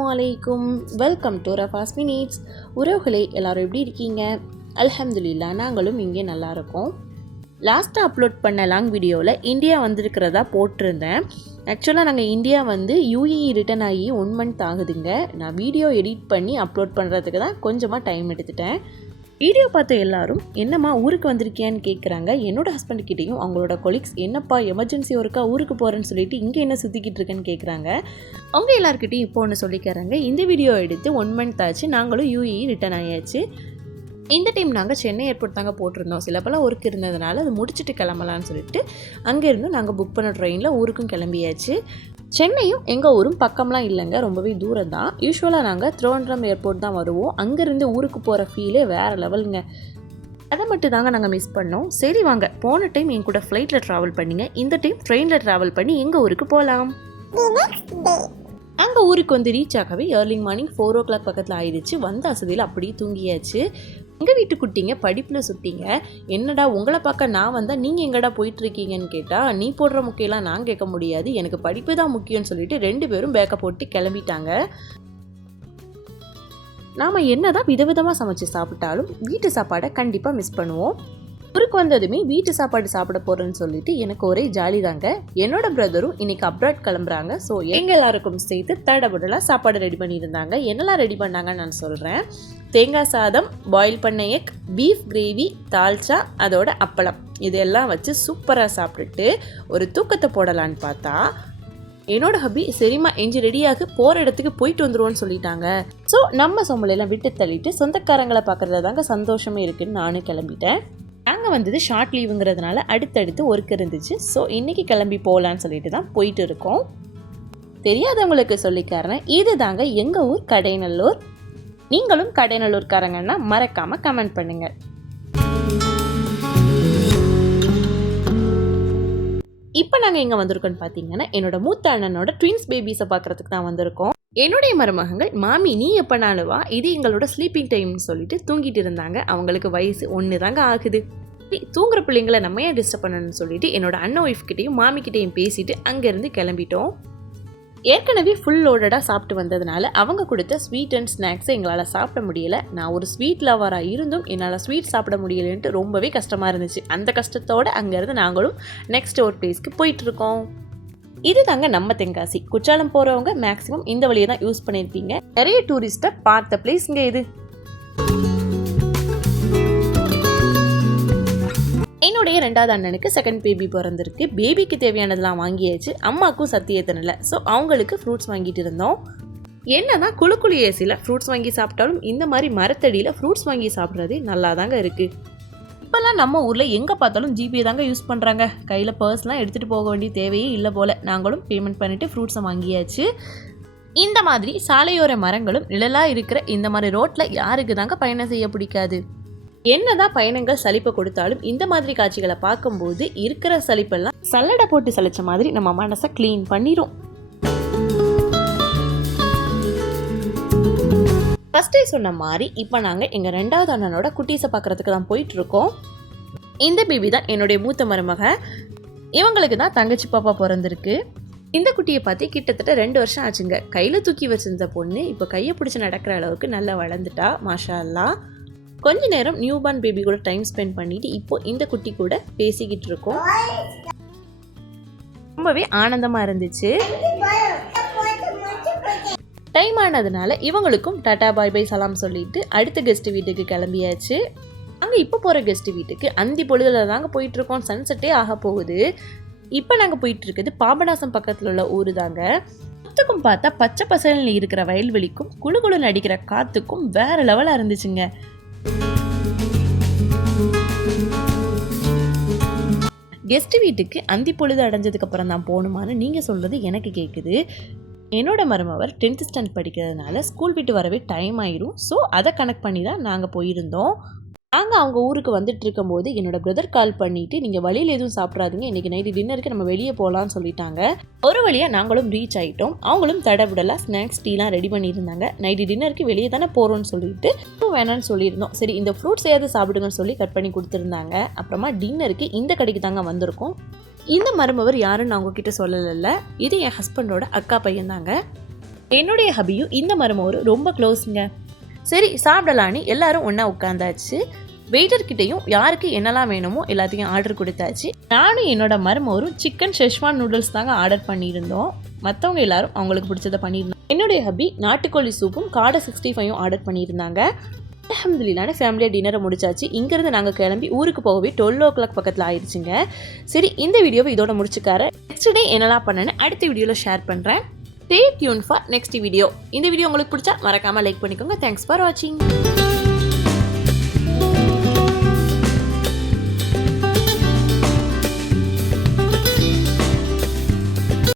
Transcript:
அஸ்ஸலாமு அலைக்கும். Welcome to ரஃபாஸ் மினிட்ஸ். உறவுகளே, எல்லோரும் எப்படி இருக்கீங்க? அல்ஹம்துலில்லாஹ், நாங்களும் இங்கே நல்லா இருக்கோம். லாஸ்ட்டாக அப்லோட் பண்ண லாங் வீடியோவில் இந்தியா வந்திருக்கிறதா போட்டிருந்தேன். ஆக்சுவலாக நாங்கள் இந்தியா வந்து யூஏஇ ரிட்டர்ன் ஆகி 1 மந்த் ஆகுதுங்க. நான் வீடியோ எடிட் பண்ணி அப்லோட் பண்ணுறதுக்கு தான் கொஞ்சமாக டைம் எடுத்துட்டேன். வீடியோ பார்த்த எல்லாரும் என்னம்மா ஊருக்கு வந்திருக்கியான்னு கேட்குறாங்க. என்னோடய ஹஸ்பண்ட்கிட்டையும் அவங்களோட கொலீக்ஸ் என்னப்பா எமர்ஜென்சி ஒர்க்கா ஊருக்கு போகிறேன்னு சொல்லிட்டு இங்கே என்ன சுற்றிக்கிட்டு இருக்கேன்னு கேட்குறாங்க. அவங்க எல்லாருக்கிட்டையும் இப்போ ஒன்று சொல்லிக்கிறாங்க. இந்த வீடியோ எடுத்து 1 மந்த் ஆச்சு, நாங்களும் யூஏஇ ரிட்டர்ன் ஆகியாச்சு. இந்த டைம் நாங்கள் சென்னை ஏர்போர்ட் தாங்க போட்டிருந்தோம். சில பல ஒர்க் இருந்ததுனால அது முடிச்சுட்டு கிளம்பலான்னு சொல்லிட்டு அங்கேருந்து நாங்கள் புக் பண்ண ட்ரெயினில் ஊருக்கும் கிளம்பியாச்சு. சென்னையும் எங்கள் ஊரும் பக்கம்லாம் இல்லைங்க, ரொம்பவே தூரம் தான். யூஸ்வலாக நாங்கள் திருவனந்தபுரம் ஏர்போர்ட் தான் வருவோம். அங்கேருந்து ஊருக்கு போகிற ஃபீலே வேறு லெவலுங்க. அதை மட்டும் தாங்க நாங்கள் மிஸ் பண்ணோம். சரி வாங்க, போன டைம் என் கூட ஃப்ளைட்டில் ட்ராவல் பண்ணிங்க, இந்த டைம் ட்ரெயினில் ட்ராவல் பண்ணி எங்கள் ஊருக்கு போகலாம். அங்கே ஊருக்கு வந்து ரீச் ஆகவே ஏர்லி மார்னிங் 4 o'clock பக்கத்தில் ஆயிடுச்சு. வந்த அசதியில் அப்படியே தூங்கியாச்சு. எங்கள் வீட்டு குட்டிங்க படிப்பில் சுட்டிங்க. என்னடா உங்களை பார்க்க நான் வந்தால் நீங்கள் எங்கடா போயிட்டுருக்கீங்கன்னு கேட்டால், நீ போடுற முக்கியெல்லாம் நான் கேட்க முடியாது, எனக்கு படிப்பு தான் முக்கியம்னு சொல்லிட்டு 2 பேரும் பேக்கை போட்டு கிளம்பிட்டாங்க. நாம் என்ன தான் விதவிதமாக சமைச்சு சாப்பிட்டாலும் வீட்டு சாப்பாடை கண்டிப்பாக மிஸ் பண்ணுவோம். ஊருக்கு வந்ததுமே வீட்டு சாப்பாடு சாப்பிட போகிறேன்னு சொல்லிட்டு எனக்கு ஒரே ஜாலி தாங்க. என்னோட பிரதரும் இன்னைக்கு அப்ராட் கிளம்புறாங்க. ஸோ எங்கள் எல்லாருக்கும் சேர்த்து தடபுடலாக சாப்பாடு ரெடி பண்ணியிருந்தாங்க. என்னெல்லாம் ரெடி பண்ணாங்கன்னு நான் சொல்கிறேன். தேங்காய் சாதம், பாயில் பண்ண எக், பீஃப் கிரேவி, தால்ச்சா, அதோட அப்பளம், இதெல்லாம் வச்சு சூப்பராக சாப்பிட்டுட்டு ஒரு தூக்கத்தை போடலான்னு பார்த்தா என்னோட ஹபி சரிம்மா எஞ்சி ரெடியாக போகிற இடத்துக்கு போயிட்டு வந்துடுவோன்னு சொல்லிட்டாங்க. ஸோ நம்ம சொம்பளையெல்லாம் விட்டு தள்ளிட்டு சொந்தக்காரங்களை பார்க்குறதா தாங்க சந்தோஷமே இருக்குன்னு நானும் கிளம்பிட்டேன். நாங்கள் வந்தது ஷார்ட் லீவுங்கிறதுனால அடுத்தடுத்து ஒர்க் இருந்துச்சு. ஸோ இன்றைக்கி கிளம்பி போகலான்னு சொல்லிட்டு தான் போயிட்டு இருக்கோம். தெரியாதவங்களுக்கு சொல்லிக்காரன், இது தாங்க எங்கள் ஊர் கடைநல்லூர். நீங்களும் கடைநல்லூர்காரங்கன்னா மறக்காமல் கமெண்ட் பண்ணுங்கள். இப்போ நாங்கள் எங்கே வந்திருக்கோன்னு பார்த்தீங்கன்னா, என்னோட மூத்த அண்ணனோட ட்வின்ஸ் பேபிஸை பார்க்குறதுக்கு தான் வந்திருக்கோம். என்னுடைய மருமகங்கள் மாமி நீ எப்போனாலும் வா, இது எங்களோட ஸ்லீப்பிங் டைம்னு சொல்லிட்டு தூங்கிட்டு இருந்தாங்க. அவங்களுக்கு வயசு 1 தாங்க ஆகுது. தூங்குற பிள்ளைங்களை நம்ம ஏன் டிஸ்டர்ப் பண்ணணும்னு சொல்லிட்டு என்னோட அண்ணன் ஒய்ஃப்கிட்டையும் மாமிக்கிட்டையும் பேசிட்டு அங்கேருந்து கிளம்பிட்டோம். ஏற்கனவே ஃபுல் லோடடாக சாப்பிட்டு வந்ததுனால அவங்க கொடுத்த ஸ்வீட் அண்ட் ஸ்நாக்ஸை எங்களால் சாப்பிட முடியலை. நான் ஒரு ஸ்வீட் லவராக இருந்தும் என்னால் ஸ்வீட் சாப்பிட முடியலைன்ட்டு ரொம்பவே கஷ்டமாக இருந்துச்சு. அந்த கஷ்டத்தோடு அங்கேருந்து நாங்களும் நெக்ஸ்ட் ஒரு பிளேஸ்க்கு போயிட்டுருக்கோம். இது தாங்க நம்ம தென்காசி. குற்றாலம் போகிறவங்க மேக்ஸிமம் இந்த வழியை தான் யூஸ் பண்ணியிருப்பீங்க. நிறைய டூரிஸ்ட்டை பார்த்த பிளேஸ்ங்க இது. என்னுடைய 2வது அண்ணனுக்கு 2nd பேபி பிறந்திருக்கு. பேபிக்கு தேவையானதெல்லாம் வாங்கியாச்சு. அம்மாவுக்கும் சத்தியத்தனில்லை. ஸோ அவங்களுக்கு ஃப்ரூட்ஸ் வாங்கிட்டு இருந்தோம். என்னதான் குழு ஏசியில் ஃப்ரூட்ஸ் வாங்கி சாப்பிட்டாலும் இந்த மாதிரி மரத்தடியில் ஃப்ரூட்ஸ் வாங்கி சாப்பிட்றதே நல்லா தாங்க இருக்குது. இப்போல்லாம் நம்ம ஊரில் எங்கே பார்த்தாலும் ஜிபே தாங்க யூஸ் பண்ணுறாங்க. கையில் பர்ஸ்லாம் எடுத்துகிட்டு போக வேண்டிய தேவையே இல்லை போல். நாங்களும் பேமெண்ட் பண்ணிவிட்டு ஃப்ரூட்ஸை வாங்கியாச்சு. இந்த மாதிரி சாலையோர மரங்களும் நிழலாக இருக்கிற இந்த மாதிரி ரோட்டில் யாருக்கு தாங்க பயணம் செய்ய பிடிக்காது? என்னதான் பயணங்கள் சலிப்பை கொடுத்தாலும் இந்த மாதிரி காட்சிகளை பார்க்கும்போது இருக்கிற சலிப்பெல்லாம் சல்லடை போட்டு சலிச்ச மாதிரி நம்ம மனசை க்ளீன் பண்ணிடும். ஃபஸ்ட்டே சொன்ன மாதிரி இப்போ நாங்கள் எங்கள் 2வது அண்ணனோட குட்டீஸை பார்க்குறதுக்கு தான் போயிட்டுருக்கோம். இந்த பேபி தான் என்னுடைய மூத்த மருமக. இவங்களுக்கு தான் தங்கச்சி பாப்பா பிறந்திருக்கு. இந்த குட்டியை பார்த்து கிட்டத்தட்ட 2 வருஷம் ஆச்சுங்க. கையில் தூக்கி வச்சிருந்த பொண்ணு இப்போ கையை பிடிச்சி நடக்கிற அளவுக்கு நல்லா வளர்ந்துட்டா, மாஷா அல்லாஹ். கொஞ்ச நேரம் நியூபார்ன் பேபி கூட டைம் ஸ்பெண்ட் பண்ணிட்டு இப்போ இந்த குட்டி கூட பேசிக்கிட்டு இருக்கோம். ரொம்பவே ஆனந்தமாக இருந்துச்சு. டைம் ஆனதுனால இவங்களுக்கும் டாடா பாய் பாய் சலாம் சொல்லிட்டு அடுத்த கெஸ்ட் வீட்டுக்கு கிளம்பியாச்சு. அங்கே இப்போ போகிற கெஸ்ட் வீட்டுக்கு அந்தி பொழுதுல தாங்க போயிட்டுருக்கோம். சன்செட்டே ஆக போகுது. இப்போ நாங்கள் போயிட்டுருக்குது பாபநாசம் பக்கத்தில் உள்ள ஊர் தாங்க. சுத்தக்கும் பார்த்தா பச்சை பசலில் இருக்கிற வயல்வெளிக்கும் குழுகுழுன்னு அடிக்கிற காற்றுக்கும் வேறு லெவலாக இருந்துச்சுங்க. கெஸ்ட் வீட்டுக்கு அந்தி பொழுது அடைஞ்சதுக்கு அப்புறம் தான் போகணுமான்னு நீங்கள் சொல்கிறது எனக்கு கேட்குது. என்னோட மருமவர் 10th ஸ்டாண்டர்ட் படிக்கிறதுனால ஸ்கூல் விட்டு வரவே டைம் ஆயிரும். ஸோ அதை கனெக்ட் பண்ணி தான் நாங்கள் போயிருந்தோம். நாங்கள் அவங்க ஊருக்கு வந்துட்டு இருக்கும்போது என்னோட பிரதர் கால் பண்ணிவிட்டு, நீங்கள் வழியில் எதுவும் சாப்பிட்றாதீங்க, இன்றைக்கி நைட்டு டின்னருக்கு நம்ம வெளியே போகலான்னு சொல்லிட்டாங்க. ஒரு வழியாக நாங்களும் ரீச் ஆகிட்டோம். அவங்களும் தடபுடலாக ஸ்நாக்ஸ் டீலாம் ரெடி பண்ணியிருந்தாங்க. நைட்டு டின்னருக்கு வெளியே தானே போகிறோன்னு சொல்லிட்டு வேணான்னு சொல்லியிருந்தோம். சரி இந்த ஃப்ரூட்ஸ் ஏதாவது சாப்பிடுங்கன்னு சொல்லி கட் பண்ணி கொடுத்துருந்தாங்க. அப்புறமா டின்னருக்கு இந்த கடைக்கு தாங்க வந்திருக்கோம். இந்த மருமவர் யாருன்னு நான் உங்ககிட்ட சொல்லலைல்ல, இது என் ஹஸ்பண்டோட அக்கா பையன் தாங்க. என்னுடைய ஹபியும் இந்த மருமவரும் ரொம்ப க்ளோஸுங்க. சரி சாப்பிடலான்னு எல்லாரும் ஒன்றா உட்காந்தாச்சு. வெயிட்டர்கிட்டையும் யாருக்கு என்னெல்லாம் வேணுமோ எல்லாத்தையும் ஆர்டர் கொடுத்தாச்சு. நானும் என்னோட மருமவரும் சிக்கன் ஷெஷ்வான் நூடுல்ஸ் தாங்க ஆர்டர் பண்ணியிருந்தோம். மற்றவங்க எல்லாரும் அவங்களுக்கு பிடிச்சதை பண்ணியிருந்தோம். என்னுடைய ஹபி நாட்டுக்கோழி சூப்பும் காடை 65 ஆர்டர் பண்ணியிருந்தாங்க. அல்ஹம்துலில்லாஹ் ஃபேமிலியாக டின்னரை முடிச்சாச்சு. இங்கேருந்து நாங்கள் கிளம்பி ஊருக்கு போகவே 12 o'clock பக்கத்தில் ஆயிடுச்சுங்க. சரி இந்த வீடியோவை இதோட முடிச்சுக்கார. நெக்ஸ்ட் டே என்னெல்லாம் பண்ணேன்னு அடுத்த வீடியோவில் ஷேர் பண்ணுறேன். Stay tuned for next video. இந்த வீடியோ உங்களுக்கு பிடிச்சா மறக்காமல் லைக் பண்ணிக்கோங்க. தேங்க்ஸ் ஃபார் வாட்சிங்.